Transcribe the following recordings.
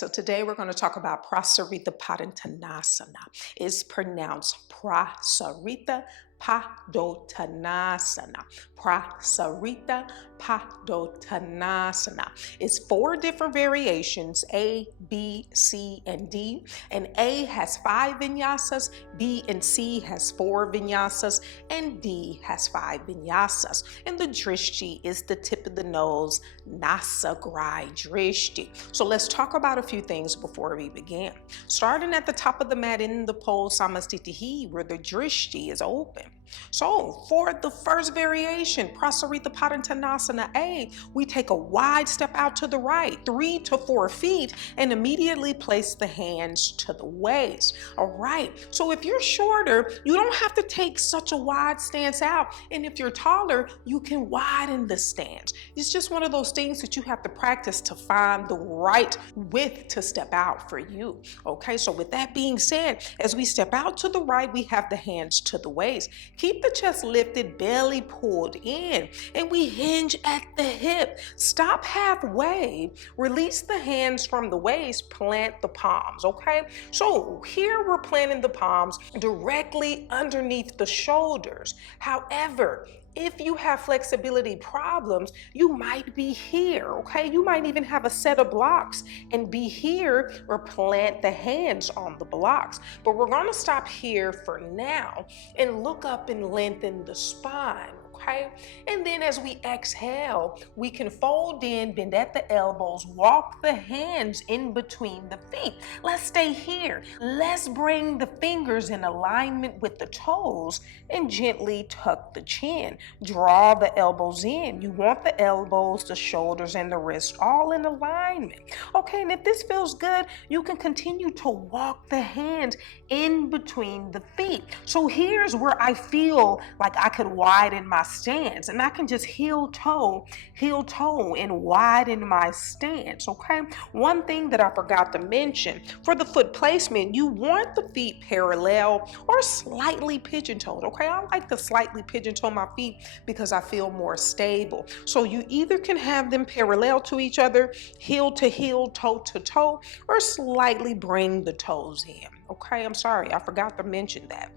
so today we're going to talk about Prasarita Padottanasana. It's pronounced Prasarita Padottanasana. Prasarita Padottanasana. It's 4 different variations, A, B, C, and D. And A has 5 vinyasas, B and C has 4 vinyasas, and D has 5 vinyasas. And the Drishti is the tip of the nose, Nasagrai Drishti. So let's talk about a few things before we begin. Starting at the top of the mat in the pose Samastitihi, where the Drishti is open. So for the first variation, Prasarita Padottanasana A, we take a wide step out to the right, 3 to 4 feet, and immediately place the hands to the waist. All right, so if you're shorter, you don't have to take such a wide stance out. And if you're taller, you can widen the stance. It's just one of those things that you have to practice to find the right width to step out for you. Okay, so with that being said, as we step out to the right, we have the hands to the waist. Keep the chest lifted, belly pulled in, and we hinge at the hip. Stop halfway, release the hands from the waist, plant the palms, okay? So here we're planting the palms directly underneath the shoulders. However, if you have flexibility problems, you might be here, okay? You might even have a set of blocks and be here or plant the hands on the blocks. But we're gonna stop here for now and look up and lengthen the spine. Okay? And then as we exhale, we can fold in, bend at the elbows, walk the hands in between the feet. Let's stay here. Let's bring the fingers in alignment with the toes and gently tuck the chin. Draw the elbows in. You want the elbows, the shoulders, and the wrists all in alignment. Okay, and if this feels good, you can continue to walk the hands in between the feet. So here's where I feel like I could widen my stance, and I can just heel toe, and widen my stance, okay? One thing that I forgot to mention, for the foot placement, you want the feet parallel or slightly pigeon-toed, okay? I like to slightly pigeon-toe my feet because I feel more stable. So you either can have them parallel to each other, heel to heel, toe to toe, or slightly bring the toes in, okay? I'm sorry, I forgot to mention that.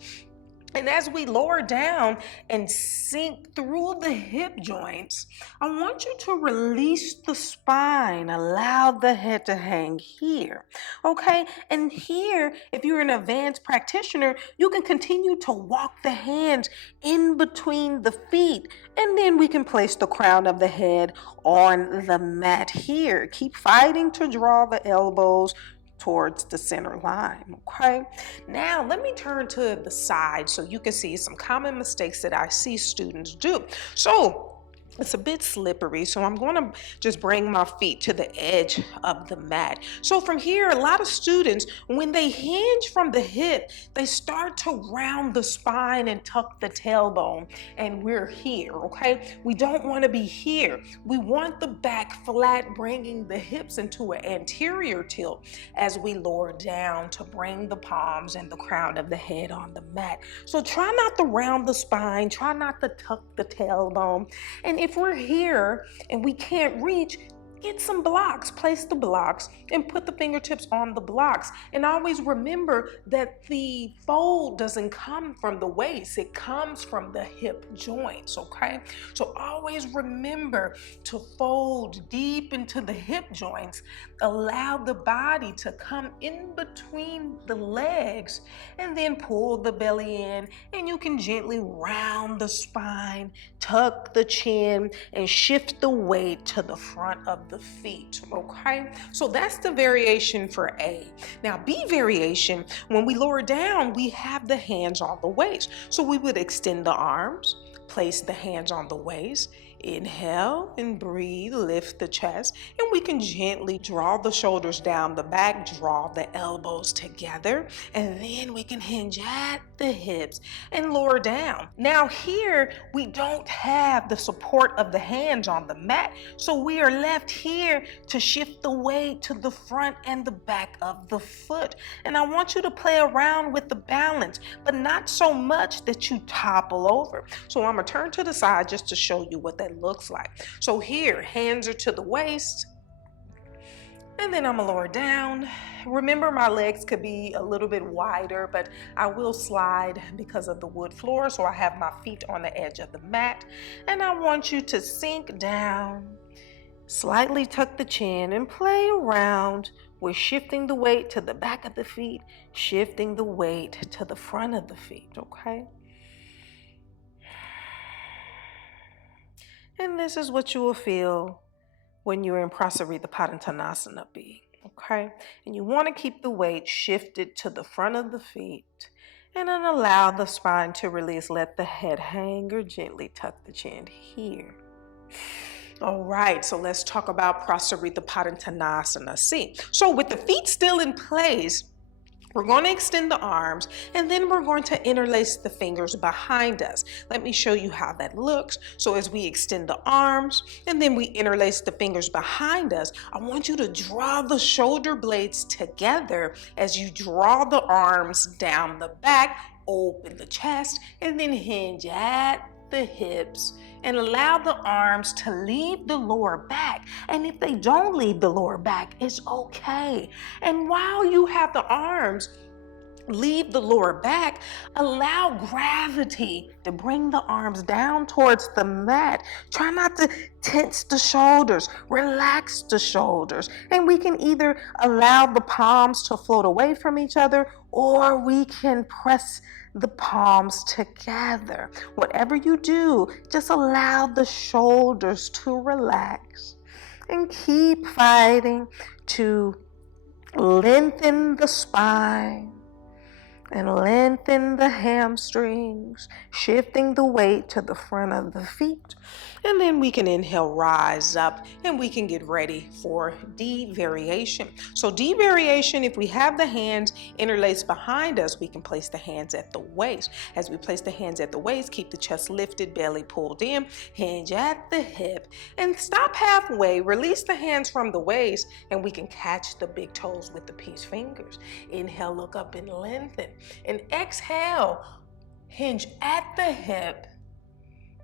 And as we lower down and sink through the hip joints, I want you to release the spine. Allow the head to hang here, okay? And here, if you're an advanced practitioner, you can continue to walk the hands in between the feet, and then we can place the crown of the head on the mat here. Keep fighting to draw the elbows towards the center line, okay? Now, let me turn to the side so you can see some common mistakes that I see students do. So, it's a bit slippery, so I'm going to just bring my feet to the edge of the mat. So from here, a lot of students, when they hinge from the hip, they start to round the spine and tuck the tailbone, and we're here, okay? We don't want to be here. We want the back flat, bringing the hips into an anterior tilt as we lower down to bring the palms and the crown of the head on the mat. So try not to round the spine, try not to tuck the tailbone, and if we're here and we can't reach, get some blocks, place the blocks, and put the fingertips on the blocks. And always remember that the fold doesn't come from the waist, it comes from the hip joints, okay? So always remember to fold deep into the hip joints, allow the body to come in between the legs, and then pull the belly in, and you can gently round the spine, tuck the chin, and shift the weight to the front of the feet, okay? So that's the variation for A. Now B variation, when we lower down, we have the hands on the waist. So we would extend the arms, place the hands on the waist, inhale and breathe, lift the chest, and we can gently draw the shoulders down the back, draw the elbows together, and then we can hinge at the hips and lower down. Now here, we don't have the support of the hands on the mat, so we are left here to shift the weight to the front and the back of the foot. And I want you to play around with the balance, but not so much that you topple over. So I'm gonna turn to the side just to show you what that looks like. So here, hands are to the waist, And then I'm gonna lower down. Remember, my legs could be a little bit wider, but I will slide because of the wood floor, so I have my feet on the edge of the mat. And I want you to sink down, slightly tuck the chin, and play around with shifting the weight to the back of the feet, shifting the weight to the front of the feet, okay? And this is what you will feel when you're in Prasarita Padottanasana B, okay? And you want to keep the weight shifted to the front of the feet and then allow the spine to release. Let the head hang or gently tuck the chin here. All right, so let's talk about Prasarita Padottanasana C. So with the feet still in place, we're going to extend the arms, and then we're going to interlace the fingers behind us. Let me show you how that looks. So as we extend the arms, and then we interlace the fingers behind us, I want you to draw the shoulder blades together as you draw the arms down the back, open the chest, and then hinge at the hips and allow the arms to leave the lower back. And if they don't leave the lower back, it's okay. And while you have the arms leave the lower back, allow gravity to bring the arms down towards the mat. Try not to tense the shoulders, relax the shoulders. And we can either allow the palms to float away from each other, or we can press the palms together. Whatever you do, just allow the shoulders to relax and keep fighting to lengthen the spine and lengthen the hamstrings, shifting the weight to the front of the feet. And then we can inhale, rise up, and we can get ready for D variation. So D variation, if we have the hands interlaced behind us, we can place the hands at the waist. As we place the hands at the waist, keep the chest lifted, belly pulled in, hinge at the hip, and stop halfway, release the hands from the waist, and we can catch the big toes with the peace fingers. Inhale, look up and lengthen. And exhale, hinge at the hip,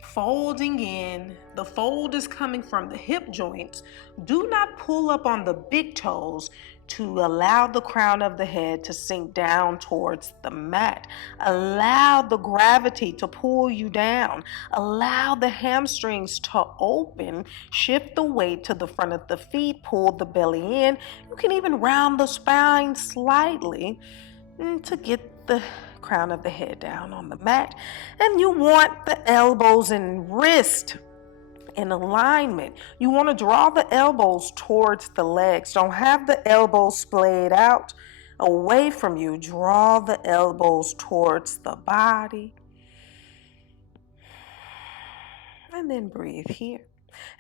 folding in. The fold is coming from the hip joints. Do not pull up on the big toes to allow the crown of the head to sink down towards the mat. Allow the gravity to pull you down. Allow the hamstrings to open. Shift the weight to the front of the feet. Pull the belly in. You can even round the spine slightly to get the crown of the head down on the mat. And you want the elbows and wrist in alignment. You want to draw the elbows towards the legs. Don't have the elbows splayed out away from you. Draw the elbows towards the body. And then breathe here.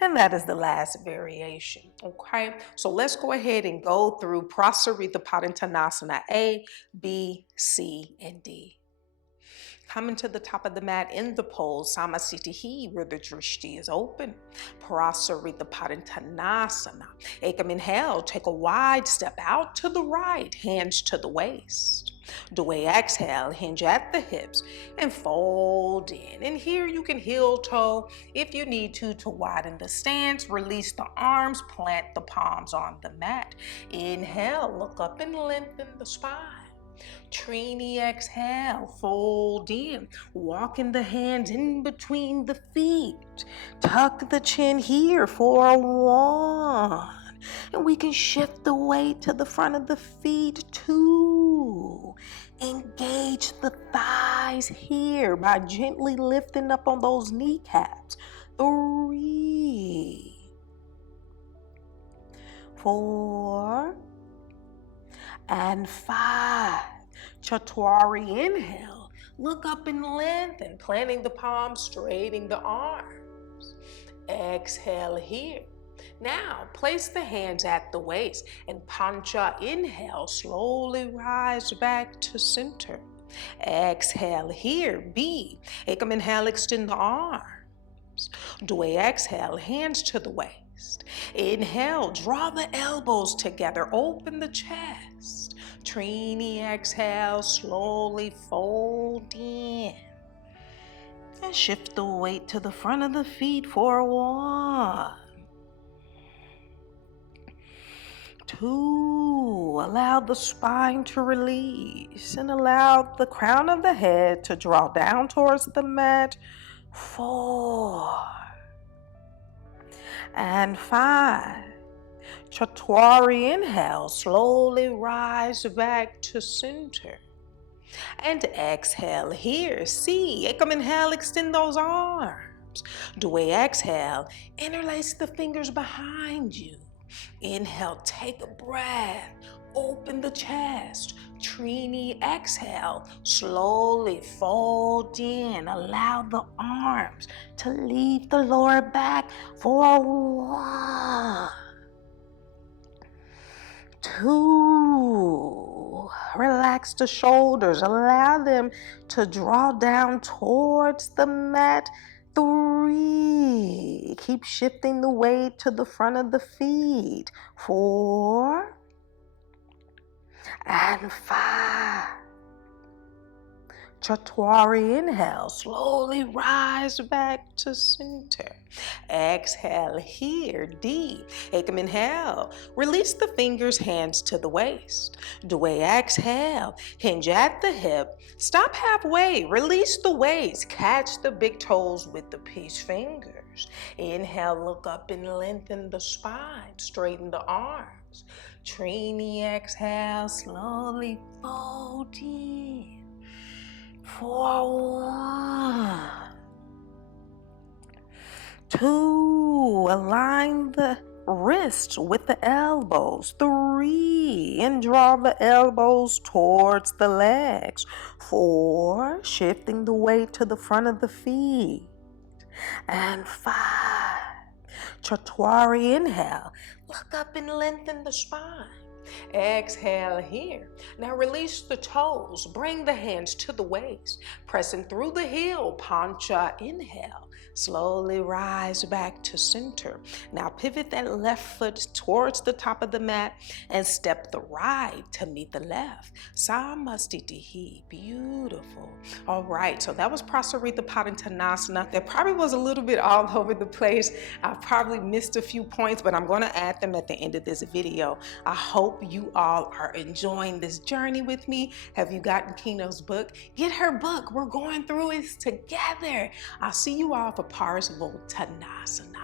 And that is the last variation, okay? So let's go ahead and go through Prasarita Padottanasana A, B, C, and D. Coming to the top of the mat in the pose, Samasthiti, where the Drishti is open. Prasarita Padottanasana. Ekam Inhale, take a wide step out to the right, hands to the waist. Dve Exhale, hinge at the hips and fold in. And here you can heel toe if you need to widen the stance. Release the arms, plant the palms on the mat. Inhale, look up and lengthen the spine. Trini-Exhale, fold in, walking the hands in between the feet. Tuck the chin here for a 1. And we can shift the weight to the front of the feet 2. Engage the thighs here by gently lifting up on those kneecaps. 3, 4, and 5. Catvari Inhale. Look up and lengthen, planting the palms, straightening the arms. Exhale here. Now, place the hands at the waist and Panca Inhale. Slowly rise back to center. Exhale here. B. Ekam Inhale, extend the arms. Dve Exhale, hands to the waist. Inhale, draw the elbows together, open the chest. Trini-Exhale, slowly fold in. And shift the weight to the front of the feet for 1. 2, allow the spine to release and allow the crown of the head to draw down towards the mat. 4 and 5. Catvari inhale, slowly rise back to center. And exhale here. See, Ekam inhale, extend those arms. Dve exhale, interlace the fingers behind you. Inhale, take a breath, open the chest. Trini-Exhale, slowly fold in. Allow the arms to leave the lower back for 1, 2, relax the shoulders, allow them to draw down towards the mat. 3, keep shifting the weight to the front of the feet. 4 and 5. Catvari inhale, slowly rise back to center. Exhale here, D. Ekam inhale, release the fingers, hands to the waist. Dve exhale, hinge at the hip, stop halfway, release the waist, catch the big toes with the peace fingers. Inhale, look up and lengthen the spine, straighten the arms. Trini-Exhale, slowly fold in. 4, 1, 2, align the wrists with the elbows. 3, and draw the elbows towards the legs. 4, shifting the weight to the front of the feet. And 5, Catvari inhale, look up and lengthen the spine. Exhale here. Now release the toes. Bring the hands to the waist. Pressing through the heel. Panca Inhale. Slowly rise back to center. Now pivot that left foot towards the top of the mat and step the right to meet the left. Sa-ree-tah. Beautiful. All right, so that was Prasarita Padottanasana. That probably was a little bit all over the place. I probably missed a few points, but I'm going to add them at the end of this video. I hope you all are enjoying this journey with me. Have you gotten Kino's book? Get her book. We're going through it together. I'll see you all for Pah-doh-tah-NAHS-anna.